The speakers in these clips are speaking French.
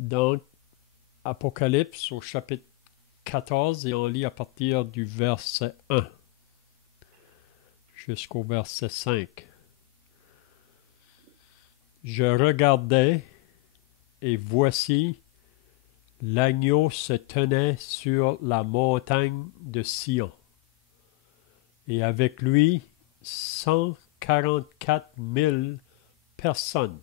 Donc, Apocalypse au chapitre 14 et on lit à partir du verset 1 jusqu'au verset 5. Je regardais et voici, l'agneau se tenait sur la montagne de Sion et avec lui 144 000 personnes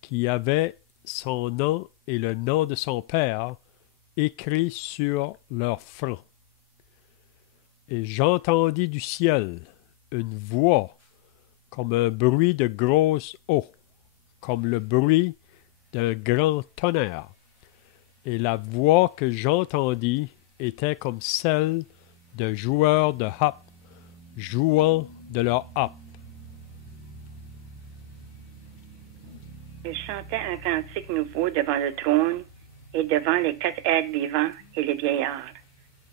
qui avaient son nom et le nom de son Père écrits sur leur front. Et j'entendis du ciel une voix comme un bruit de grosse eau, comme le bruit d'un grand tonnerre. Et la voix que j'entendis était comme celle de joueurs de harpe jouant de leur harpe. Il chantait un cantique nouveau devant le trône et devant les 4 êtres vivants et les vieillards.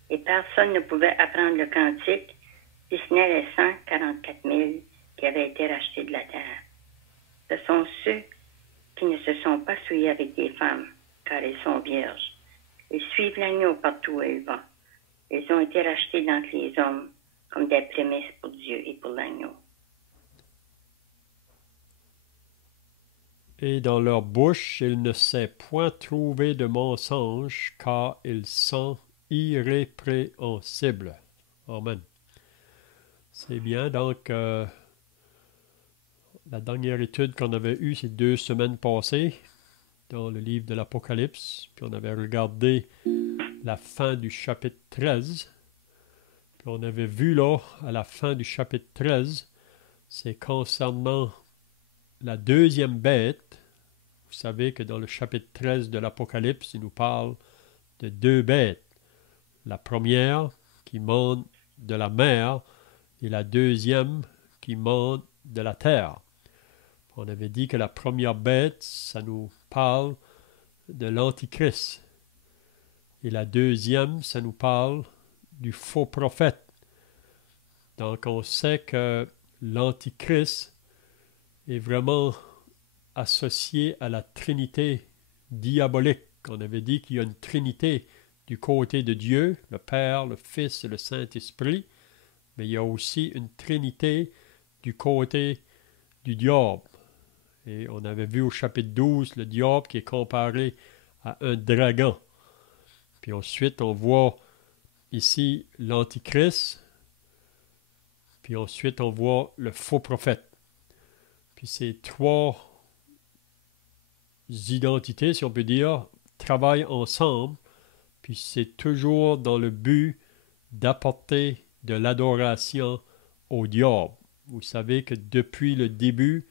Et personne ne pouvait apprendre le cantique, si ce n'est les 144 000 qui avaient été rachetés de la terre. Ce sont ceux qui ne se sont pas souillés avec des femmes, car ils sont vierges. Ils suivent l'agneau partout où il va. Ils ont été rachetés d'entre les hommes comme des prémices pour Dieu et pour l'agneau. Et dans leur bouche il ne s'est point trouvé de mensonge, car ils sont irrépréhensibles. Amen. C'est bien, donc la dernière étude qu'on avait eue ces 2 semaines passées dans le livre de l'Apocalypse, puis on avait regardé la fin du chapitre 13, puis on avait vu là, à la fin du chapitre 13, c'est concernant la deuxième bête. Vous savez que dans le chapitre 13 de l'Apocalypse, il nous parle de 2 bêtes. La première qui monte de la mer et la deuxième qui monte de la terre. On avait dit que la première bête, ça nous parle de l'Antichrist. Et la deuxième, ça nous parle du faux prophète. Donc on sait que l'Antichrist est vraiment associé à la Trinité diabolique. On avait dit qu'il y a une Trinité du côté de Dieu, le Père, le Fils et le Saint-Esprit, mais il y a aussi une Trinité du côté du diable. Et on avait vu au chapitre 12 le diable qui est comparé à un dragon. Puis ensuite, on voit ici l'Antichrist, puis ensuite, on voit le faux prophète. Puis ces 3 identités, si on peut dire, travaillent ensemble, puis c'est toujours dans le but d'apporter de l'adoration au diable. Vous savez que depuis le début,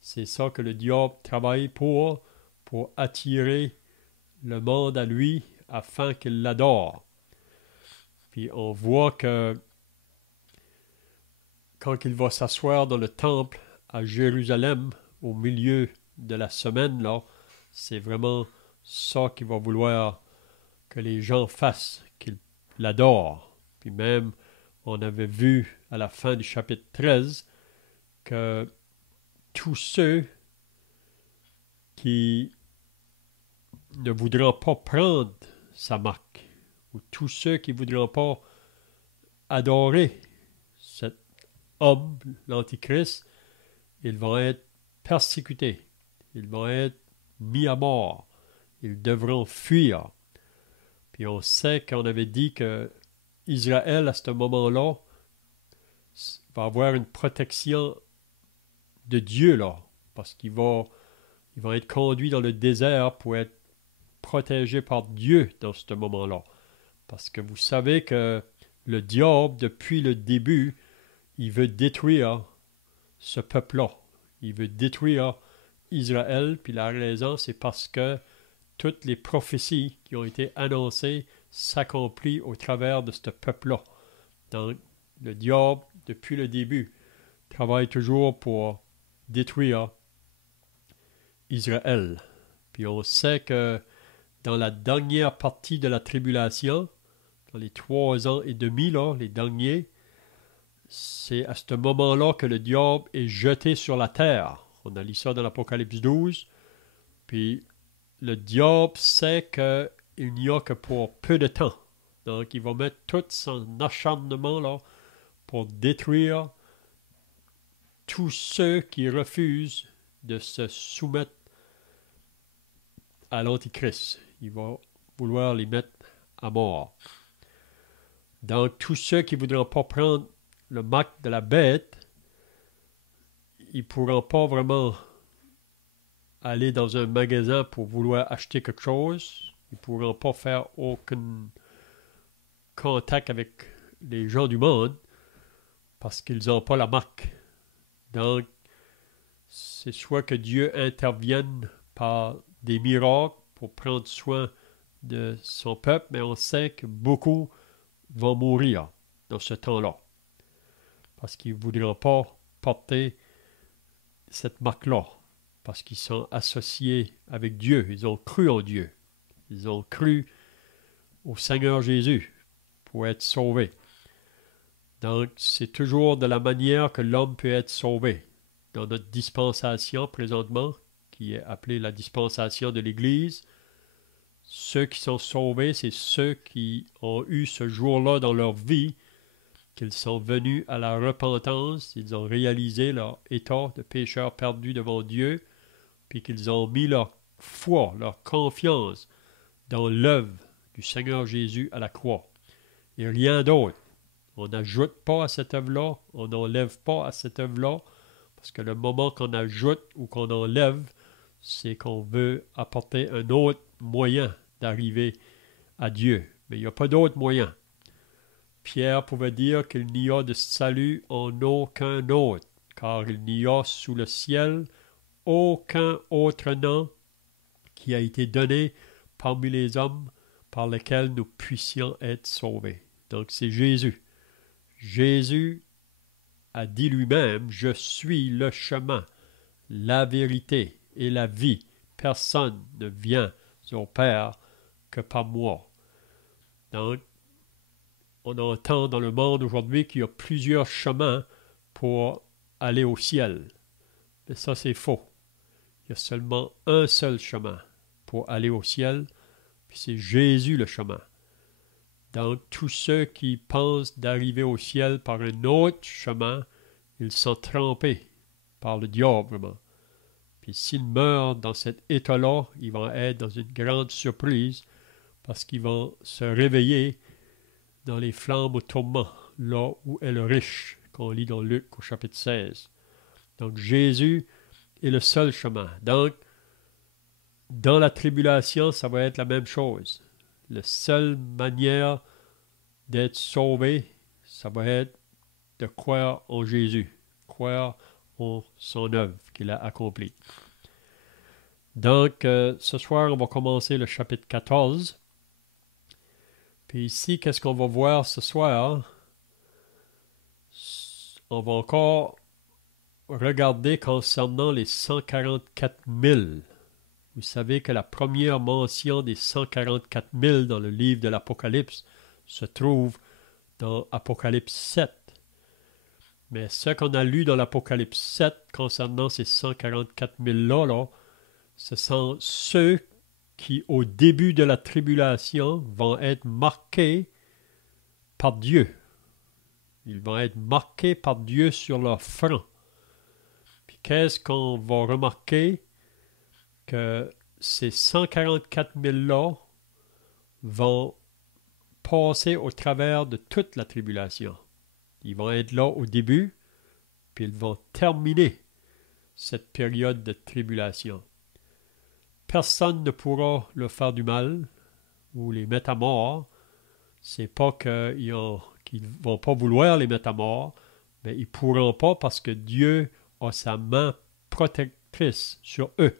c'est ça que le diable travaille pour attirer le monde à lui afin qu'il l'adore. Puis on voit que quand il va s'asseoir dans le temple à Jérusalem, au milieu de la semaine, là, c'est vraiment ça qu'il va vouloir que les gens fassent, qu'ils l'adorent. Puis même, on avait vu à la fin du chapitre 13 que tous ceux qui ne voudront pas prendre sa marque, ou tous ceux qui ne voudront pas adorer cet homme, l'Antichrist, ils vont être persécutés, ils vont être mis à mort, ils devront fuir. Puis on sait qu'on avait dit que Israël, à ce moment-là, va avoir une protection de Dieu, là, parce qu'ils vont être conduits dans le désert pour être protégés par Dieu dans ce moment-là. Parce que vous savez que le diable, depuis le début, il veut détruire ce peuple-là. Il veut détruire Israël, puis la raison, c'est parce que toutes les prophéties qui ont été annoncées s'accomplissent au travers de ce peuple-là. Donc, le diable, depuis le début, travaille toujours pour détruire Israël. Puis on sait que dans la dernière partie de la tribulation, dans les 3 ans et demi, là, les derniers, c'est à ce moment-là que le diable est jeté sur la terre. On a lu ça dans l'Apocalypse 12. Puis le diable sait qu'il n'y a que pour peu de temps. Donc, il va mettre tout son acharnement là pour détruire tous ceux qui refusent de se soumettre à l'Antichrist. Il va vouloir les mettre à mort. Donc, tous ceux qui ne voudront pas prendre le marque de la bête, ils ne pourront pas vraiment aller dans un magasin pour vouloir acheter quelque chose. Ils ne pourront pas faire aucun contact avec les gens du monde parce qu'ils n'ont pas la marque. Donc, c'est soit que Dieu intervienne par des miracles pour prendre soin de son peuple, mais on sait que beaucoup vont mourir dans ce temps-là parce qu'ils ne voudront pas porter cette marque-là, parce qu'ils sont associés avec Dieu, ils ont cru en Dieu, ils ont cru au Seigneur Jésus pour être sauvés. Donc, c'est toujours de la manière que l'homme peut être sauvé. Dans notre dispensation présentement, qui est appelée la dispensation de l'Église, ceux qui sont sauvés, c'est ceux qui ont eu ce jour-là dans leur vie, qu'ils sont venus à la repentance, ils ont réalisé leur état de pécheurs perdus devant Dieu, puis qu'ils ont mis leur foi, leur confiance dans l'œuvre du Seigneur Jésus à la croix. Et rien d'autre. On n'ajoute pas à cette œuvre-là, on n'enlève pas à cette œuvre-là, parce que le moment qu'on ajoute ou qu'on enlève, c'est qu'on veut apporter un autre moyen d'arriver à Dieu. Mais il n'y a pas d'autre moyen. Pierre pouvait dire qu'il n'y a de salut en aucun autre, car il n'y a sous le ciel aucun autre nom qui a été donné parmi les hommes par lequel nous puissions être sauvés. Donc c'est Jésus. Jésus a dit lui-même, « Je suis le chemin, la vérité et la vie. Personne ne vient au Père que par moi. » Donc, on entend dans le monde aujourd'hui qu'il y a plusieurs chemins pour aller au ciel. Mais ça, c'est faux. Il y a seulement un seul chemin pour aller au ciel, puis c'est Jésus le chemin. Donc, tous ceux qui pensent d'arriver au ciel par un autre chemin, ils sont trompés par le diable, vraiment. Puis s'ils meurent dans cet état-là, ils vont être dans une grande surprise parce qu'ils vont se réveiller dans les flammes au tourment, là où est le riche, qu'on lit dans Luc au chapitre 16. Donc Jésus est le seul chemin. Donc, dans la tribulation, ça va être la même chose. La seule manière d'être sauvé, ça va être de croire en Jésus, croire en son œuvre qu'il a accomplie. Donc, ce soir, on va commencer le chapitre 14. Puis ici, qu'est-ce qu'on va voir ce soir? On va encore regarder concernant les 144 000. Vous savez que la première mention des 144 000 dans le livre de l'Apocalypse se trouve dans Apocalypse 7. Mais ce qu'on a lu dans l'Apocalypse 7 concernant ces 144 000-là, là, ce sont ceux qui, au début de la tribulation, vont être marqués par Dieu. Ils vont être marqués par Dieu sur leur front. Puis qu'est-ce qu'on va remarquer? Que ces 144 000-là vont passer au travers de toute la tribulation. Ils vont être là au début, puis ils vont terminer cette période de tribulation. Personne ne pourra leur faire du mal ou les mettre à mort. C'est pas qu'ils ne vont pas vouloir les mettre à mort, mais ils ne pourront pas parce que Dieu a sa main protectrice sur eux.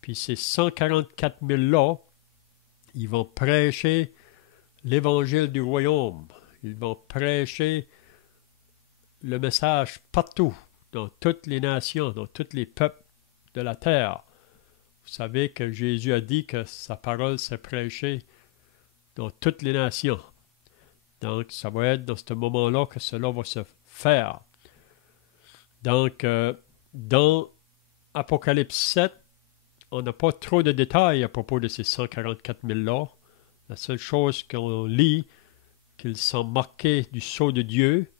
Puis ces 144 000-là, ils vont prêcher l'évangile du royaume. Ils vont prêcher le message partout, dans toutes les nations, dans tous les peuples de la terre. Vous savez que Jésus a dit que sa parole s'est prêchée dans toutes les nations. Donc, ça va être dans ce moment-là que cela va se faire. Donc, dans Apocalypse 7, on n'a pas trop de détails à propos de ces 144 000-là. La seule chose qu'on lit, qu'ils sont marqués du sceau de Dieu.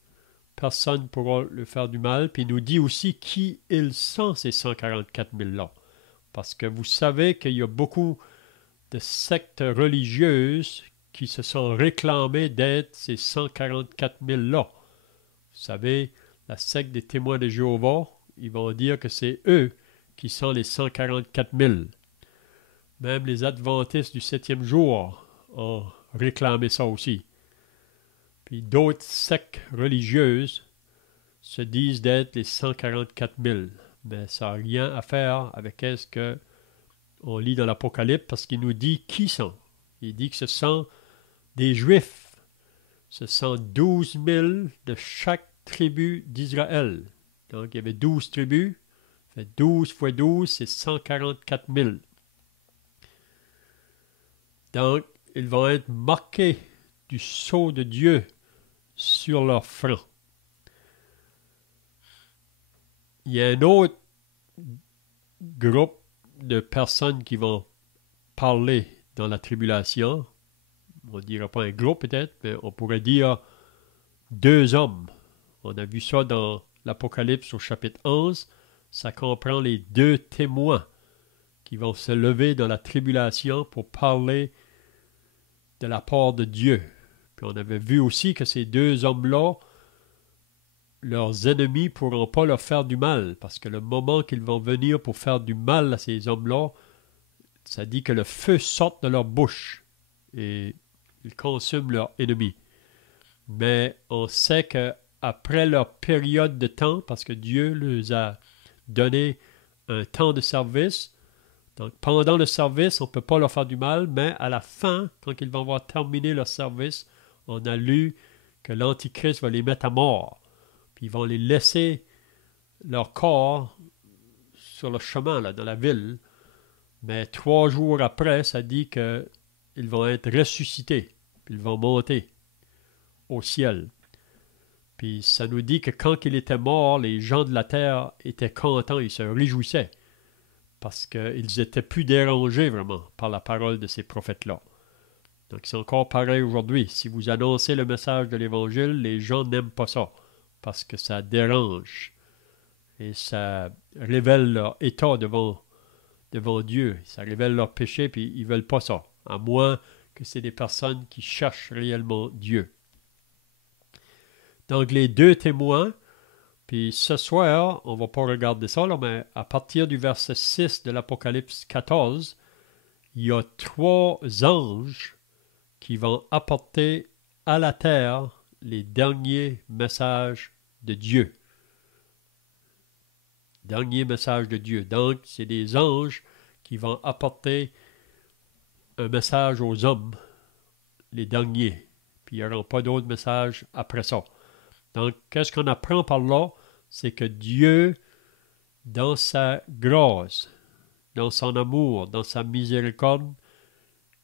Personne ne pourra le faire du mal. Puis il nous dit aussi qui ils sont, ces 144 000-là. Parce que vous savez qu'il y a beaucoup de sectes religieuses qui se sont réclamées d'être ces 144 000-là. Vous savez, la secte des témoins de Jéhovah, ils vont dire que c'est eux qui sont les 144 000. Même les adventistes du 7e jour ont réclamé ça aussi. Puis d'autres sectes religieuses se disent d'être les 144 000. Mais ça n'a rien à faire avec ce qu'on lit dans l'Apocalypse parce qu'il nous dit qui sont. Il dit que ce sont des Juifs. Ce sont 12 000 de chaque tribu d'Israël. Donc il y avait 12 tribus. Fait 12 fois 12, c'est 144 000. Donc, ils vont être marqués du sceau de Dieu sur leur front. Il y a un autre groupe de personnes qui vont parler dans la tribulation. On ne dira pas un groupe peut-être, mais on pourrait dire 2 hommes. On a vu ça dans l'Apocalypse au chapitre 11. Ça comprend les 2 témoins qui vont se lever dans la tribulation pour parler de la part de Dieu. Puis on avait vu aussi que ces 2 hommes-là, leurs ennemis ne pourront pas leur faire du mal, parce que le moment qu'ils vont venir pour faire du mal à ces hommes-là, ça dit que le feu sorte de leur bouche et ils consument leurs ennemis. Mais on sait qu'après leur période de temps, parce que Dieu leur a donné un temps de service, donc pendant le service, on ne peut pas leur faire du mal, mais à la fin, quand ils vont avoir terminé leur service, on a lu que l'Antichrist va les mettre à mort. Puis ils vont les laisser leur corps sur le chemin, là, dans la ville. Mais 3 jours après, ça dit qu'ils vont être ressuscités. Puis ils vont monter au ciel. Puis ça nous dit que quand il était mort, les gens de la terre étaient contents, ils se réjouissaient. Parce qu'ils n'étaient plus dérangés vraiment par la parole de ces prophètes-là. Donc c'est encore pareil aujourd'hui. Si vous annoncez le message de l'Évangile, les gens n'aiment pas ça. Parce que ça dérange. Et ça révèle leur état devant Dieu. Ça révèle leur péché, puis ils ne veulent pas ça. À moins que c'est des personnes qui cherchent réellement Dieu. Donc les 2 témoins, puis ce soir, on ne va pas regarder ça, là, mais à partir du verset 6 de l'Apocalypse 14, il y a 3 anges qui vont apporter à la terre les derniers messages de Dieu. Dernier message de Dieu. Donc, c'est des anges qui vont apporter un message aux hommes, les derniers. Puis il n'y aura pas d'autres messages après ça. Donc, qu'est-ce qu'on apprend par là? C'est que Dieu, dans sa grâce, dans son amour, dans sa miséricorde,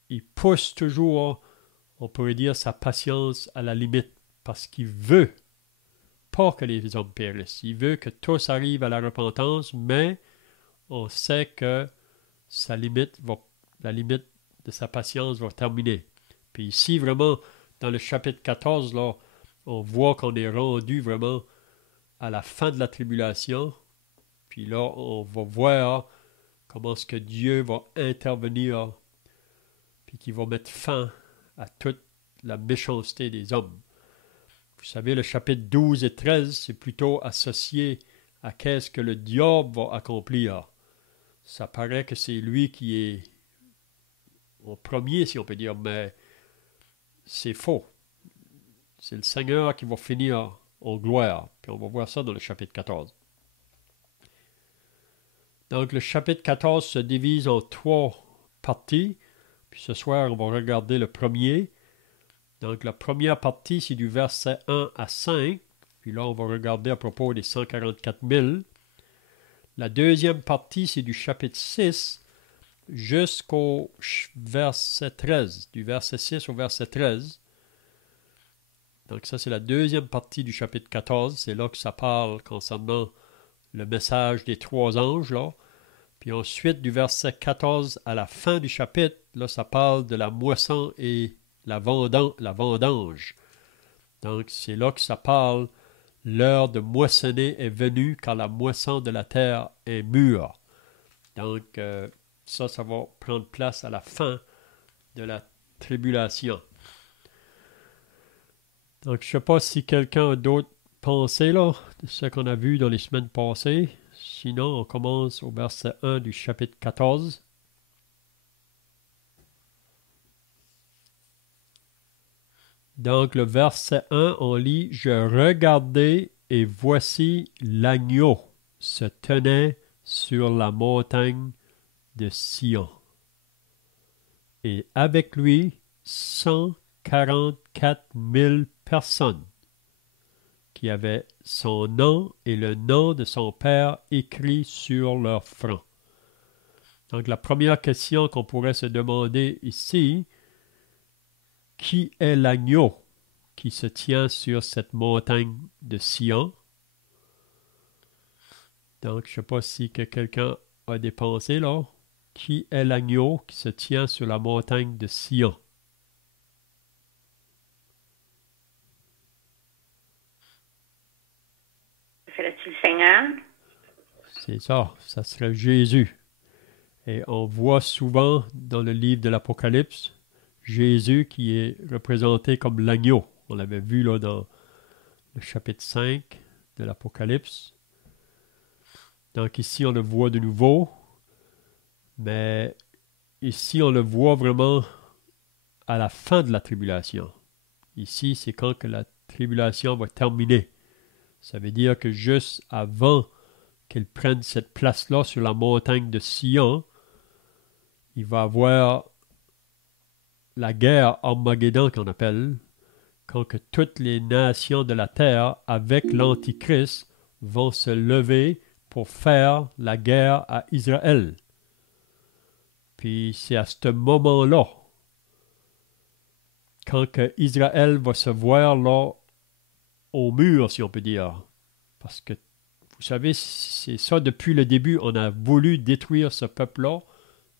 il pousse toujours, on pourrait dire, sa patience à la limite, parce qu'il veut pas que les hommes périssent. Il veut que tous arrivent à la repentance, mais on sait que la limite de sa patience va terminer. Puis ici, vraiment, dans le chapitre 14, là, on voit qu'on est rendu vraiment à la fin de la tribulation. Puis là, on va voir comment est-ce que Dieu va intervenir puis qu'il va mettre fin à toute la méchanceté des hommes. Vous savez, le chapitre 12 et 13, c'est plutôt associé à qu'est-ce que le diable va accomplir. Ça paraît que c'est lui qui est au premier, si on peut dire, mais c'est faux. C'est le Seigneur qui va finir en gloire. Puis on va voir ça dans le chapitre 14. Donc le chapitre 14 se divise en 3 parties. Puis ce soir, on va regarder le premier. Donc la première partie, c'est du verset 1 à 5. Puis là, on va regarder à propos des 144 000. La deuxième partie, c'est du chapitre 6 jusqu'au verset 13. Du verset 6 au verset 13. Donc ça, c'est la deuxième partie du chapitre 14. C'est là que ça parle concernant le message des 3 anges, là. Puis ensuite, du verset 14 à la fin du chapitre, là, ça parle de la moisson et la vendange. Donc, c'est là que ça parle. L'heure de moissonner est venue car la moisson de la terre est mûre. Donc, ça va prendre place à la fin de la tribulation. Donc, je ne sais pas si quelqu'un a d'autres pensées là, de ce qu'on a vu dans les semaines passées. Sinon, on commence au verset 1 du chapitre 14. Donc, le verset 1, on lit « Je regardai et voici l'agneau se tenait sur la montagne de Sion. Et avec lui, 144 000 personnes qui avaient son nom et le nom de son père écrit sur leur front. » Donc, la première question qu'on pourrait se demander ici, qui est l'agneau qui se tient sur cette montagne de Sion? Donc, je ne sais pas si quelqu'un a des pensées là. Qui est l'agneau qui se tient sur la montagne de Sion? Serait-il le Seigneur? C'est ça serait Jésus. Et on voit souvent dans le livre de l'Apocalypse, Jésus qui est représenté comme l'agneau. On l'avait vu là dans le chapitre 5 de l'Apocalypse. Donc ici, on le voit de nouveau. Mais ici, on le voit vraiment à la fin de la tribulation. Ici, c'est quand que la tribulation va terminer. Ça veut dire que juste avant qu'il prenne cette place-là sur la montagne de Sion, il va y avoir la guerre Armageddon qu'on appelle, quand que toutes les nations de la terre, avec l'Antichrist, vont se lever pour faire la guerre à Israël. Puis c'est à ce moment-là, quand que Israël va se voir là au mur, si on peut dire. Parce que, vous savez, c'est ça depuis le début. On a voulu détruire ce peuple-là.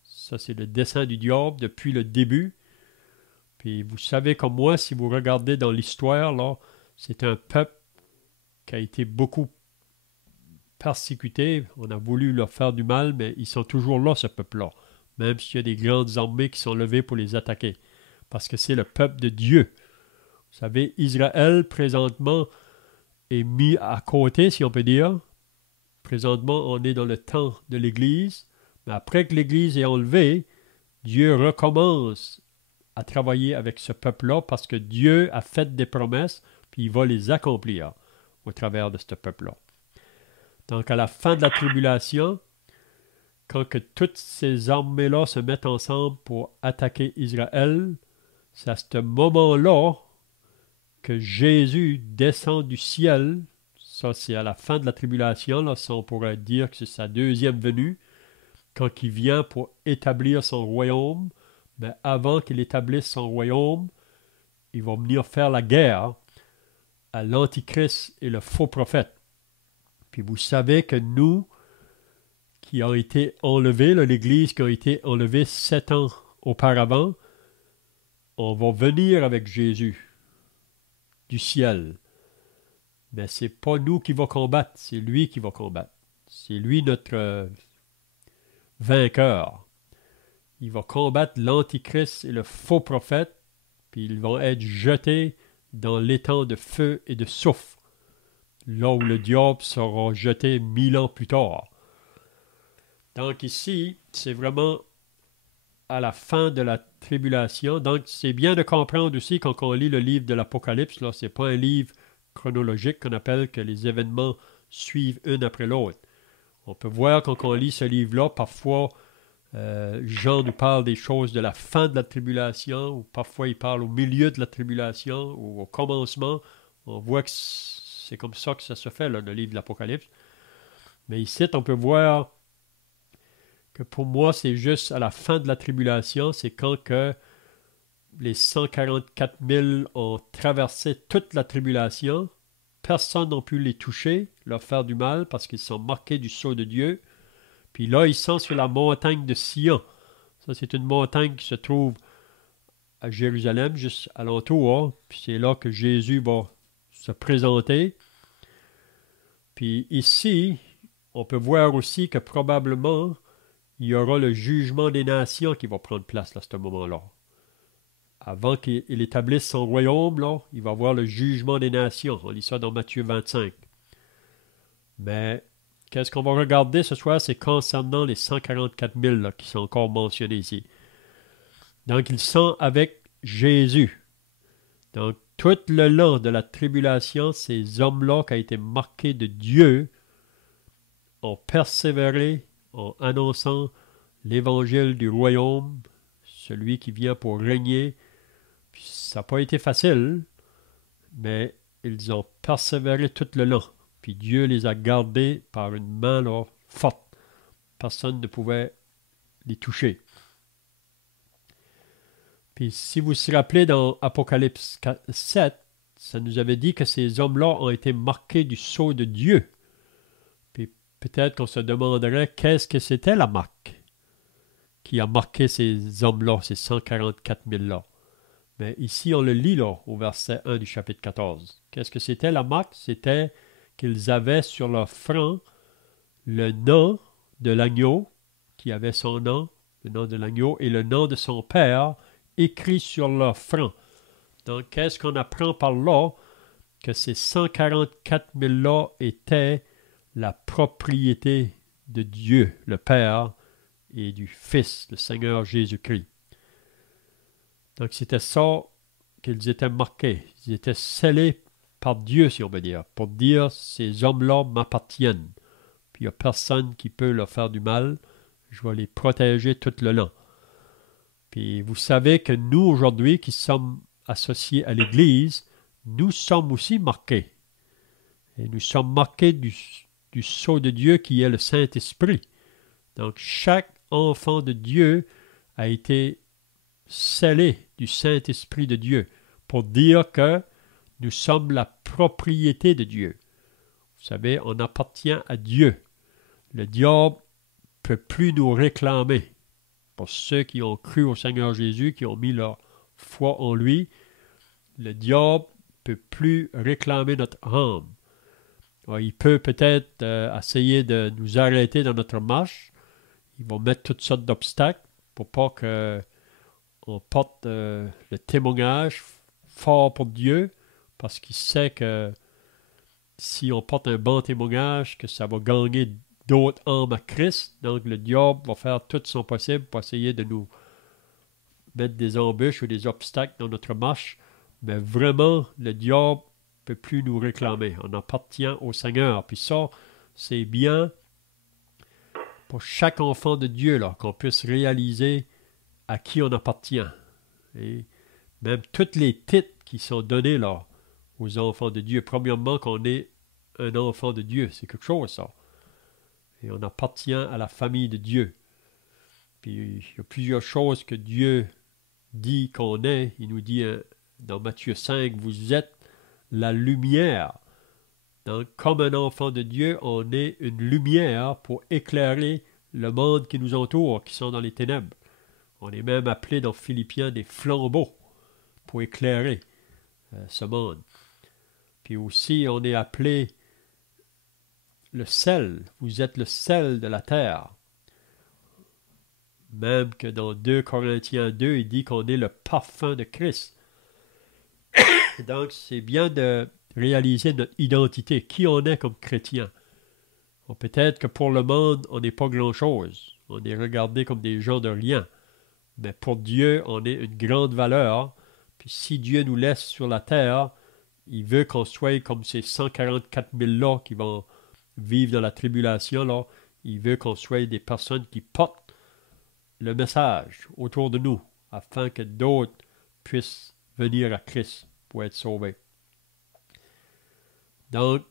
Ça, c'est le dessein du diable depuis le début. Puis vous savez comme moi, si vous regardez dans l'histoire, là, c'est un peuple qui a été beaucoup persécuté. On a voulu leur faire du mal, mais ils sont toujours là, ce peuple-là. Même s'il y a des grandes armées qui sont levées pour les attaquer. Parce que c'est le peuple de Dieu. Vous savez, Israël, présentement, est mis à côté, si on peut dire. Présentement, on est dans le temps de l'Église. Mais après que l'Église est enlevée, Dieu recommence à travailler avec ce peuple-là parce que Dieu a fait des promesses, puis il va les accomplir au travers de ce peuple-là. Donc, à la fin de la tribulation, quand que toutes ces armées-là se mettent ensemble pour attaquer Israël, c'est à ce moment-là que Jésus descend du ciel. Ça, c'est à la fin de la tribulation. Là, ça, on pourrait dire que c'est sa deuxième venue, quand il vient pour établir son royaume. Mais avant qu'il établisse son royaume, il va venir faire la guerre à l'Antichrist et le faux prophète. Puis vous savez que nous, qui ont été enlevés, l'Église qui a été enlevée 7 ans auparavant, on va venir avec Jésus du ciel. Mais ce n'est pas nous qui va combattre, c'est lui qui va combattre. C'est lui notre vainqueur. Il va combattre l'Antichrist et le faux prophète, puis ils vont être jetés dans l'étang de feu et de soufre, là où le diable sera jeté 1000 ans plus tard. Donc ici, c'est vraiment à la fin de la tribulation. Donc c'est bien de comprendre aussi quand on lit le livre de l'Apocalypse, là, c'est pas un livre chronologique qu'on appelle que les événements suivent un après l'autre. On peut voir quand on lit ce livre-là, parfois Jean nous parle des choses de la fin de la tribulation, ou parfois il parle au milieu de la tribulation, ou au commencement. On voit que c'est comme ça que ça se fait, là, le livre de l'Apocalypse. Mais ici, on peut voir que pour moi, c'est juste à la fin de la tribulation, c'est quand que les 144 000 ont traversé toute la tribulation. Personne n'a pu les toucher, leur faire du mal, parce qu'ils sont marqués du sceau de Dieu. Puis là, ils sont sur la montagne de Sion. Ça, c'est une montagne qui se trouve à Jérusalem, juste alentour. Hein. Puis c'est là que Jésus va se présenter. Puis ici, on peut voir aussi que probablement, il y aura le jugement des nations qui va prendre place à ce moment-là. Avant qu'il établisse son royaume, là, il va y avoir le jugement des nations. On lit ça dans Matthieu 25. Mais qu'est-ce qu'on va regarder ce soir, c'est concernant les 144 000 là, qui sont encore mentionnés ici. Donc, ils sont avec Jésus. Donc, tout le long de la tribulation, ces hommes-là qui ont été marqués de Dieu ont persévéré en annonçant l'évangile du royaume, celui qui vient pour régner. Puis, ça n'a pas été facile, mais ils ont persévéré tout le long. Puis Dieu les a gardés par une main là, forte. Personne ne pouvait les toucher. Puis si vous vous rappelez dans Apocalypse 7, ça nous avait dit que ces hommes-là ont été marqués du sceau de Dieu. Puis peut-être qu'on se demanderait qu'est-ce que c'était la marque qui a marqué ces hommes-là, ces 144 000-là. Mais ici, on le lit là, au verset 1 du chapitre 14. Qu'est-ce que c'était la marque? C'était qu'ils avaient sur leur front le nom de l'agneau, qui avait son nom, le nom de l'agneau, et le nom de son père, écrit sur leur front. Donc, qu'est-ce qu'on apprend par là? Que ces 144 000-là étaient la propriété de Dieu, le Père, et du Fils, le Seigneur Jésus-Christ. Donc, c'était ça qu'ils étaient marqués. Ils étaient scellés par Dieu, si on veut dire, pour dire, ces hommes-là m'appartiennent. Puis il n'y a personne qui peut leur faire du mal. Je vais les protéger tout le long. Puis vous savez que nous, aujourd'hui, qui sommes associés à l'Église, nous sommes aussi marqués. Et nous sommes marqués du sceau de Dieu qui est le Saint-Esprit. Donc chaque enfant de Dieu a été scellé du Saint-Esprit de Dieu pour dire que nous sommes la propriété de Dieu. Vous savez, on appartient à Dieu. Le diable ne peut plus nous réclamer. Pour ceux qui ont cru au Seigneur Jésus, qui ont mis leur foi en lui, le diable ne peut plus réclamer notre âme. Alors, il peut peut-être essayer de nous arrêter dans notre marche. Il va mettre toutes sortes d'obstacles pour pas qu'on porte le témoignage fort pour Dieu, parce qu'il sait que si on porte un bon témoignage, que ça va gagner d'autres âmes à Christ. Donc le diable va faire tout son possible pour essayer de nous mettre des embûches ou des obstacles dans notre marche. Mais vraiment, le diable ne peut plus nous réclamer. On appartient au Seigneur. Puis ça, c'est bien pour chaque enfant de Dieu là, qu'on puisse réaliser à qui on appartient. Et même tous les titres qui sont donnés là aux enfants de Dieu. Premièrement, qu'on est un enfant de Dieu. C'est quelque chose, ça. Et on appartient à la famille de Dieu. Puis il y a plusieurs choses que Dieu dit qu'on est. Il nous dit dans Matthieu 5, vous êtes la lumière. Donc, comme un enfant de Dieu, on est une lumière pour éclairer le monde qui nous entoure, qui sont dans les ténèbres. On est même appelé dans Philippiens des flambeaux pour éclairer ce monde. Puis aussi, on est appelé le sel. Vous êtes le sel de la terre. Même que dans 2 Corinthiens 2, il dit qu'on est le parfum de Christ. Donc, c'est bien de réaliser notre identité, qui on est comme chrétien. Bon, peut-être que pour le monde, on n'est pas grand-chose. On est regardé comme des gens de rien. Mais pour Dieu, on est une grande valeur. Puis si Dieu nous laisse sur la terre, il veut qu'on soit comme ces 144 000-là qui vont vivre dans la tribulation. Là. Il veut qu'on soit des personnes qui portent le message autour de nous, afin que d'autres puissent venir à Christ pour être sauvés. Donc,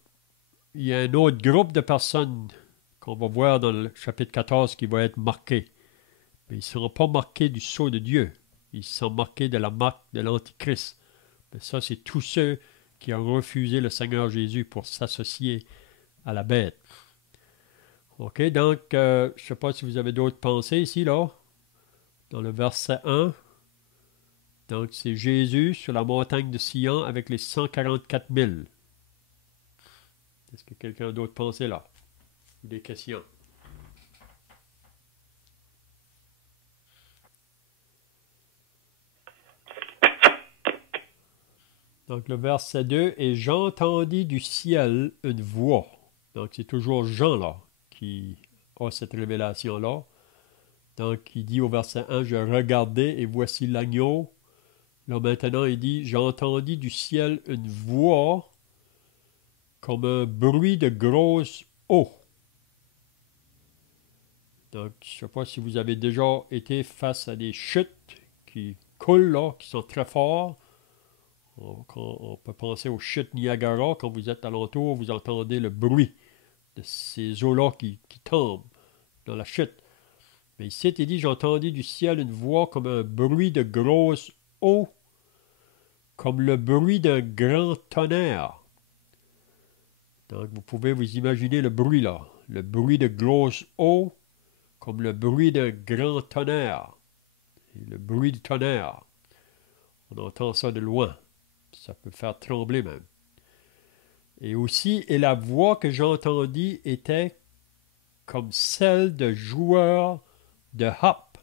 il y a un autre groupe de personnes qu'on va voir dans le chapitre 14 qui va être marqué. Mais ils ne seront pas marqués du sceau de Dieu. Ils sont marqués de la marque de l'Antichrist. Mais ça, c'est tous ceux qui ont refusé le Seigneur Jésus pour s'associer à la bête. OK, donc, je ne sais pas si vous avez d'autres pensées ici, là, dans le verset 1. Donc, c'est Jésus sur la montagne de Sion avec les 144 000. Est-ce que quelqu'un a d'autres pensées là? Ou des questions? Donc, le verset 2, « Et j'entendis du ciel une voix. » Donc, c'est toujours Jean, là, qui a cette révélation-là. Donc, il dit au verset 1, « Je regardais et voici l'agneau. » Là, maintenant, il dit, « J'entendis du ciel une voix comme un bruit de grosse eau. » Donc, je ne sais pas si vous avez déjà été face à des chutes qui coulent, là, qui sont très fortes. On peut penser aux chutes Niagara. Quand vous êtes alentour, vous entendez le bruit de ces eaux-là qui tombent dans la chute. Mais ici, il dit, j'entendis du ciel une voix comme un bruit de grosse eau, comme le bruit d'un grand tonnerre. Donc, vous pouvez vous imaginer le bruit là. Le bruit de grosse eau, comme le bruit d'un grand tonnerre. Et le bruit du tonnerre. On entend ça de loin. Ça peut faire trembler même. Et aussi, et la voix que j'entendis était comme celle de joueurs de harpe.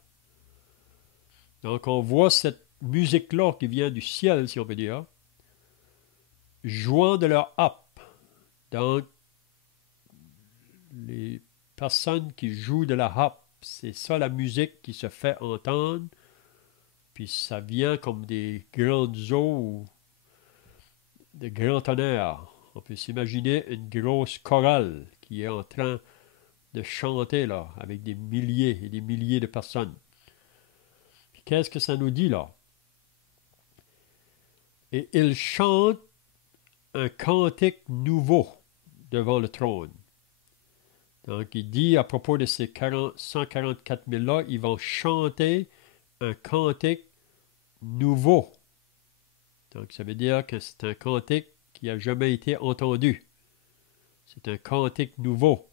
Donc, on voit cette musique-là qui vient du ciel, si on peut dire, jouant de leur harpe. Donc, les personnes qui jouent de la harpe, c'est ça la musique qui se fait entendre, puis ça vient comme des grandes eaux ou des grands tonnerres. On peut s'imaginer une grosse chorale qui est en train de chanter là, avec des milliers et des milliers de personnes. Puis qu'est-ce que ça nous dit là? Et ils chantent un cantique nouveau devant le trône. Donc il dit à propos de ces 144 000 là, ils vont chanter un cantique nouveau. Donc ça veut dire que c'est un cantique qui n'a jamais été entendu. C'est un cantique nouveau.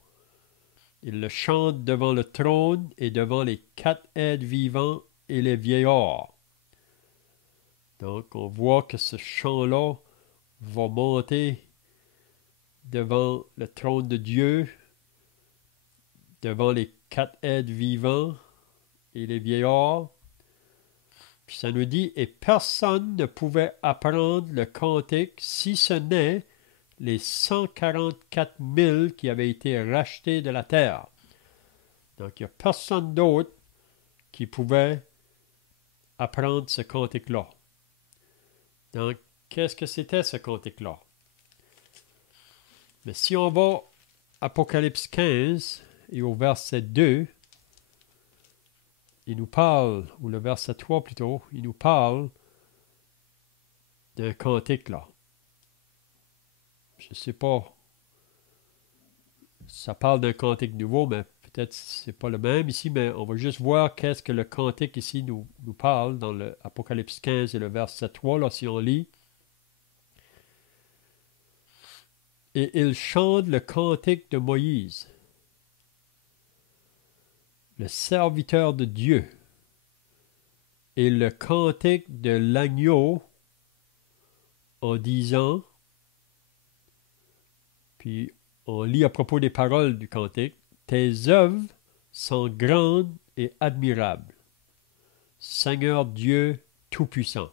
Ils le chantent devant le trône et devant les 4 êtres vivants et les vieillards. Donc, on voit que ce chant-là va monter devant le trône de Dieu, devant les 4 êtres vivants et les vieillards. Puis ça nous dit, et personne ne pouvait apprendre le cantique si ce n'est les 144 000 qui avaient été rachetés de la terre. Donc, il n'y a personne d'autre qui pouvait apprendre ce cantique-là. Donc, qu'est-ce que c'était ce cantique-là? Mais si on va à Apocalypse 15 et au verset 2, il nous parle, ou le verset 3 plutôt, il nous parle d'un cantique-là. Je ne sais pas, ça parle d'un cantique nouveau, mais peut-être c'est pas le même ici, mais on va juste voir qu'est-ce que le cantique ici nous parle dans l'Apocalypse 15 et le verset 3, là, si on lit. Et il chante le cantique de Moïse, le serviteur de Dieu, et le cantique de l'agneau en disant, puis on lit à propos des paroles du cantique, « Tes œuvres sont grandes et admirables, Seigneur Dieu Tout-Puissant.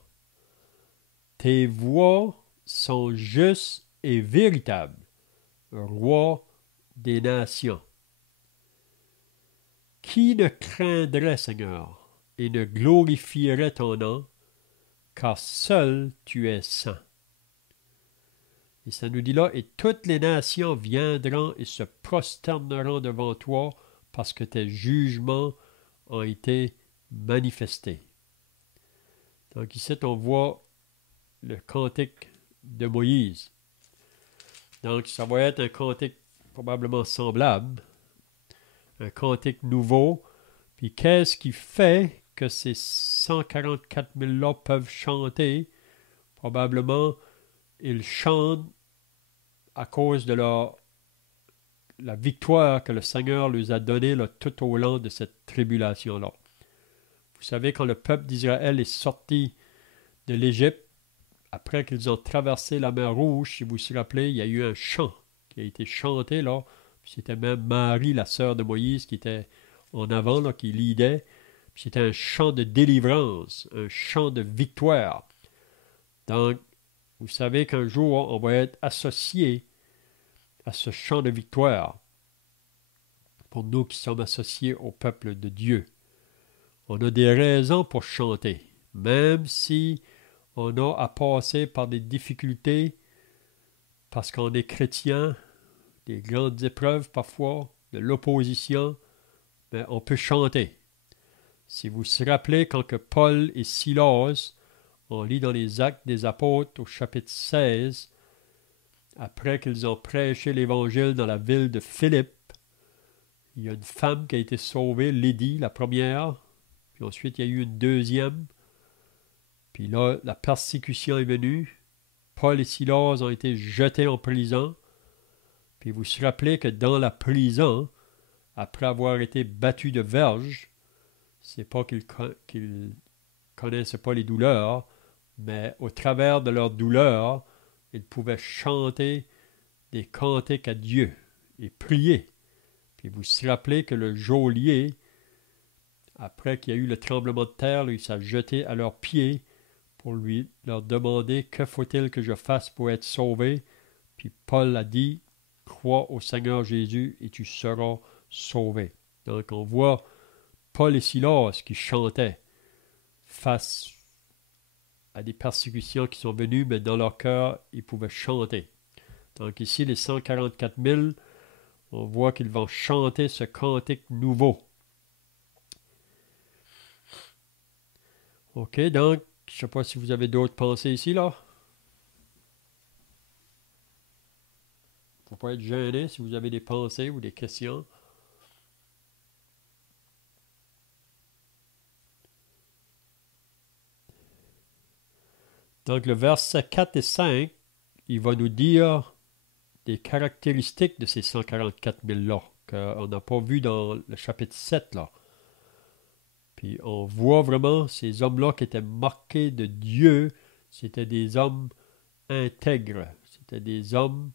Tes voies sont justes et véritables, Roi des nations. Qui ne craindrait, Seigneur, et ne glorifierait ton nom, car seul tu es saint. » Et ça nous dit là, « Et toutes les nations viendront et se prosterneront devant toi, parce que tes jugements ont été manifestés. » Donc ici, on voit le cantique de Moïse. Donc ça va être un cantique probablement semblable, un cantique nouveau. Puis qu'est-ce qui fait que ces 144 000-là peuvent chanter? Probablement, ils chantent à cause de leur la victoire que le Seigneur leur a donnée là, tout au long de cette tribulation-là. Vous savez, quand le peuple d'Israël est sorti de l'Égypte, après qu'ils ont traversé la mer Rouge, si vous vous rappelez, il y a eu un chant qui a été chanté là. C'était même Marie, la sœur de Moïse, qui était en avant, là, qui leadait. C'était un chant de délivrance, un chant de victoire. Donc, vous savez qu'un jour, on va être associé à ce chant de victoire pour nous qui sommes associés au peuple de Dieu. On a des raisons pour chanter, même si on a à passer par des difficultés parce qu'on est chrétien, des grandes épreuves parfois, de l'opposition, mais on peut chanter. Si vous vous rappelez, quand que Paul et Silas, on lit dans les Actes des Apôtres au chapitre 16, après qu'ils ont prêché l'Évangile dans la ville de Philippe, il y a une femme qui a été sauvée, Lydie, la première, puis ensuite il y a eu une deuxième, puis là, la persécution est venue, Paul et Silas ont été jetés en prison, puis vous vous rappelez que dans la prison, après avoir été battus de verge, c'est pas qu'ils connaissaient pas les douleurs, mais au travers de leurs douleurs, ils pouvaient chanter des cantiques à Dieu et prier. Puis vous vous rappelez que le geôlier, après qu'il y a eu le tremblement de terre, il s'est jeté à leurs pieds pour leur demander « Que faut-il que je fasse pour être sauvé? » Puis Paul a dit « Crois au Seigneur Jésus et tu seras sauvé. » Donc on voit Paul et Silas qui chantaient face à des persécutions qui sont venues, mais dans leur cœur, ils pouvaient chanter. Donc ici, les 144 000, on voit qu'ils vont chanter ce cantique nouveau. OK, donc, je ne sais pas si vous avez d'autres pensées ici, là. Il ne faut pas être gêné si vous avez des pensées ou des questions. Donc, le verset 4 et 5, il va nous dire des caractéristiques de ces 144 000-là, qu'on n'a pas vu dans le chapitre 7, là. Puis on voit vraiment ces hommes-là qui étaient marqués de Dieu, c'était des hommes intègres, c'était des hommes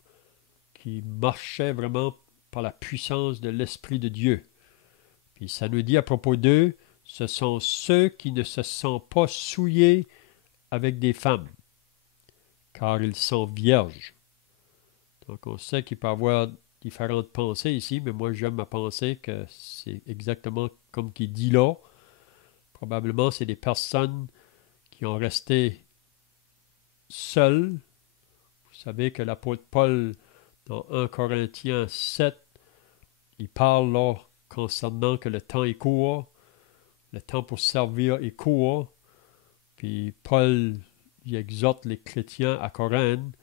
qui marchaient vraiment par la puissance de l'Esprit de Dieu. Puis ça nous dit à propos d'eux, ce sont ceux qui ne se sont pas souillés avec des femmes, car ils sont vierges. Donc on sait qu'il peut y avoir différentes pensées ici, mais moi j'aime à penser que c'est exactement comme qu'il dit là. Probablement c'est des personnes qui ont resté seules. Vous savez que l'apôtre Paul, dans 1 Corinthiens 7, il parle là concernant que le temps est court, le temps pour servir est court. Puis Paul, il exhorte les chrétiens à Corinthe.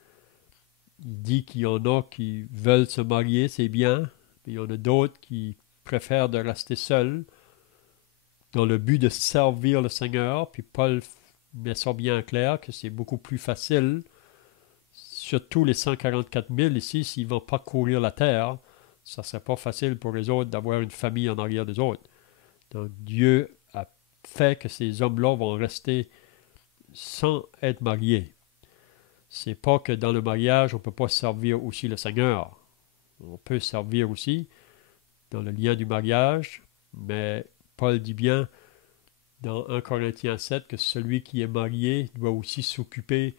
Il dit qu'il y en a qui veulent se marier, c'est bien. Puis il y en a d'autres qui préfèrent de rester seuls dans le but de servir le Seigneur. Puis Paul met ça bien clair que c'est beaucoup plus facile, surtout les 144 000 ici, s'ils ne vont pas courir la terre, ça ne serait pas facile pour les autres d'avoir une famille en arrière des autres. Donc Dieu a fait que ces hommes-là vont rester sans être mariés. C'est pas que dans le mariage, on ne peut pas servir aussi le Seigneur. On peut servir aussi dans le lien du mariage, mais Paul dit bien dans 1 Corinthiens 7 que celui qui est marié doit aussi s'occuper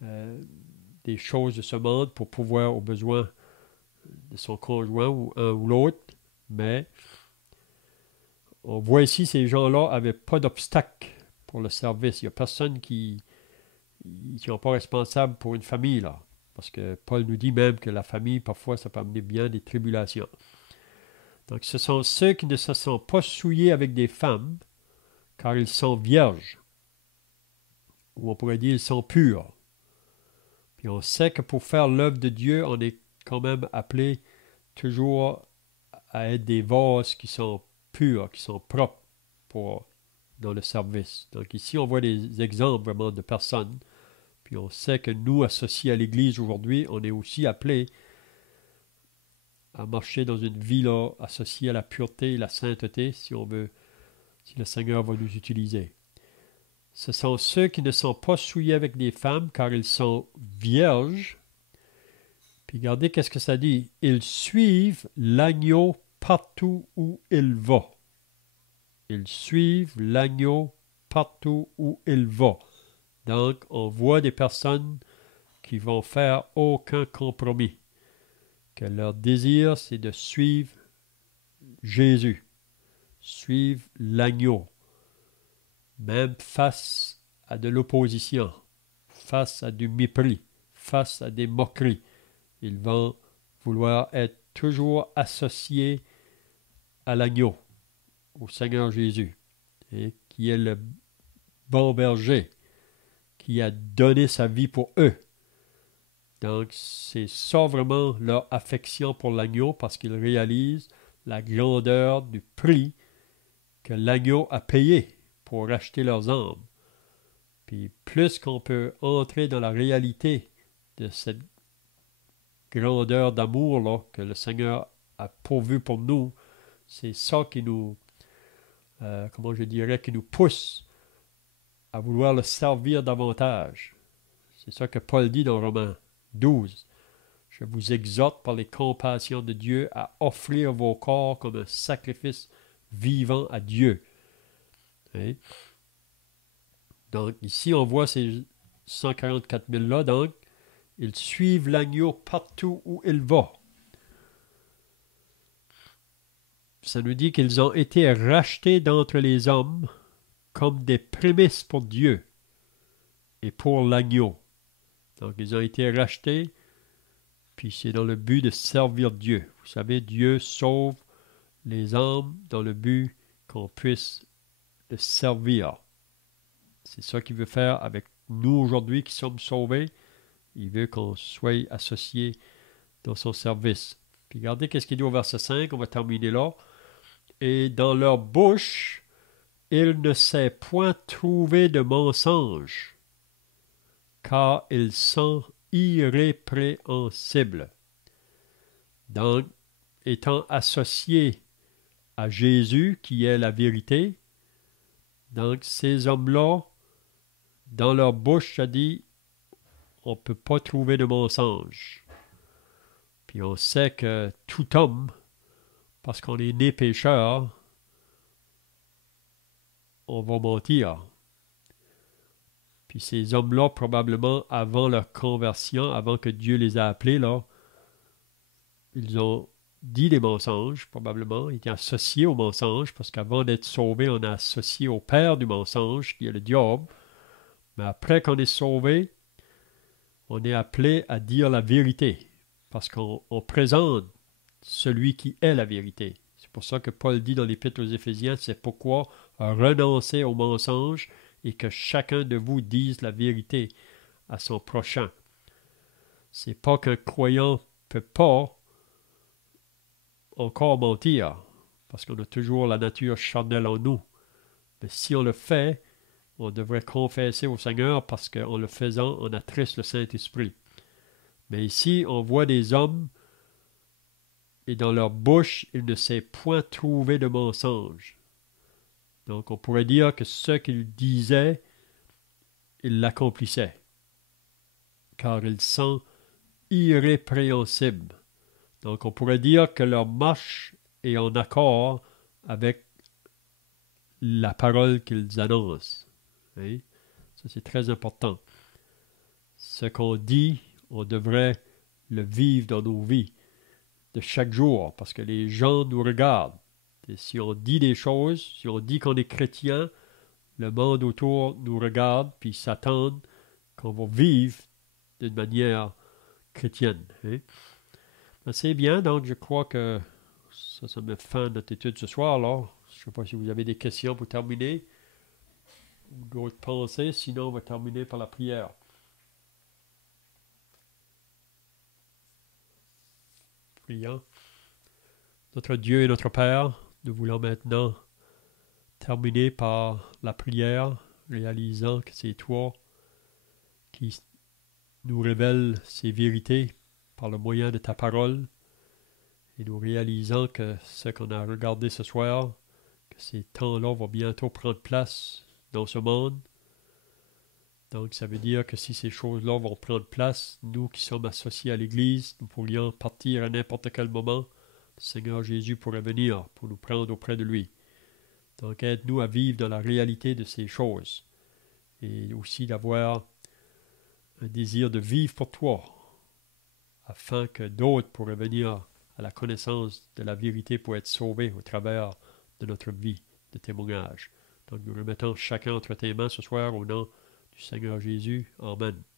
des choses de ce monde pour pouvoir aux besoins de son conjoint ou un ou l'autre. Mais on voit ici ces gens-là n'avaient pas d'obstacle pour le service. Il n'y a personne qui n'est pas responsable pour une famille, là. Parce que Paul nous dit même que la famille, parfois, ça peut amener bien des tribulations. Donc, ce sont ceux qui ne se sont pas souillés avec des femmes, car ils sont vierges. Ou on pourrait dire ils sont purs. Puis on sait que pour faire l'œuvre de Dieu, on est quand même appelé toujours à être des vases qui sont purs, qui sont propres dans le service. Donc ici, on voit des exemples vraiment de personnes. Puis on sait que nous, associés à l'Église aujourd'hui, on est aussi appelés à marcher dans une vie là, associée à la pureté et la sainteté, si on veut, si le Seigneur va nous utiliser. Ce sont ceux qui ne sont pas souillés avec des femmes, car ils sont vierges. Puis regardez qu'est-ce que ça dit. Ils suivent l'agneau partout où il va. Ils suivent l'agneau partout où il va. Donc, on voit des personnes qui vont faire aucun compromis. Que leur désir, c'est de suivre Jésus, suivre l'agneau, même face à de l'opposition, face à du mépris, face à des moqueries. Ils vont vouloir être toujours associés à l'agneau, au Seigneur Jésus, et qui est le bon berger, qui a donné sa vie pour eux. Donc, c'est ça vraiment leur affection pour l'agneau, parce qu'ils réalisent la grandeur du prix que l'agneau a payé pour racheter leurs âmes. Puis plus qu'on peut entrer dans la réalité de cette grandeur d'amour là, que le Seigneur a pourvu pour nous, c'est ça qui nous, comment je dirais, qui nous pousse à vouloir le servir davantage. C'est ça que Paul dit dans Romains 12. Je vous exhorte par les compassions de Dieu à offrir vos corps comme un sacrifice vivant à Dieu. Hein? Donc ici, on voit ces 144 000-là, donc, ils suivent l'agneau partout où il va. Ça nous dit qu'ils ont été rachetés d'entre les hommes comme des prémices pour Dieu et pour l'agneau. Donc, ils ont été rachetés, puis c'est dans le but de servir Dieu. Vous savez, Dieu sauve les âmes dans le but qu'on puisse le servir. C'est ça qu'il veut faire avec nous aujourd'hui qui sommes sauvés. Il veut qu'on soit associés dans son service. Puis regardez qu'est-ce qu'il dit au verset 5, on va terminer là. Et dans leur bouche, il ne s'est point trouvé de mensonge, car ils sont irrépréhensibles. Donc, étant associés à Jésus, qui est la vérité, donc ces hommes-là, dans leur bouche, ça dit, on ne peut pas trouver de mensonge. Puis on sait que tout homme, parce qu'on est né pécheur, on va mentir. Puis ces hommes-là, probablement, avant leur conversion, avant que Dieu les a appelés, là, ils ont dit des mensonges, probablement. Ils étaient associés aux mensonges, parce qu'avant d'être sauvés, on est associé au père du mensonge, qui est le diable. Mais après qu'on est sauvé, on est appelé à dire la vérité, parce qu'on présente celui qui est la vérité. C'est pour ça que Paul dit dans l'Épître aux Éphésiens, c'est pourquoi renoncez au mensonge et que chacun de vous dise la vérité à son prochain. C'est pas qu'un croyant peut pas encore mentir, parce qu'on a toujours la nature charnelle en nous. Mais si on le fait, on devrait confesser au Seigneur, parce qu'en le faisant, on attriste le Saint-Esprit. Mais ici, on voit des hommes, et dans leur bouche, il ne s'est point trouvé de mensonge. Donc, on pourrait dire que ce qu'ils disaient, ils l'accomplissaient, car ils sont irrépréhensibles. Donc, on pourrait dire que leur marche est en accord avec la parole qu'ils annoncent. Oui? Ça, c'est très important. Ce qu'on dit, on devrait le vivre dans nos vies de chaque jour, parce que les gens nous regardent. Et si on dit des choses, si on dit qu'on est chrétien, le monde autour nous regarde, puis s'attend qu'on va vivre d'une manière chrétienne. Hein? C'est bien, donc je crois que ça met fin à notre étude ce soir. Là. Je ne sais pas si vous avez des questions pour terminer, ou d'autres pensées, sinon on va terminer par la prière. Prions. Notre Dieu et notre Père, nous voulons maintenant terminer par la prière, réalisant que c'est toi qui nous révèles ces vérités par le moyen de ta parole. Et nous réalisons que ce qu'on a regardé ce soir, que ces temps-là vont bientôt prendre place dans ce monde. Donc, ça veut dire que si ces choses-là vont prendre place, nous qui sommes associés à l'Église, nous pourrions partir à n'importe quel moment. Le Seigneur Jésus pourrait venir pour nous prendre auprès de lui. Donc, aide-nous à vivre dans la réalité de ces choses et aussi d'avoir un désir de vivre pour toi, afin que d'autres pourraient venir à la connaissance de la vérité pour être sauvés au travers de notre vie de témoignage. Donc, nous remettons chacun entre tes mains ce soir au nom du Seigneur Jésus. Amen.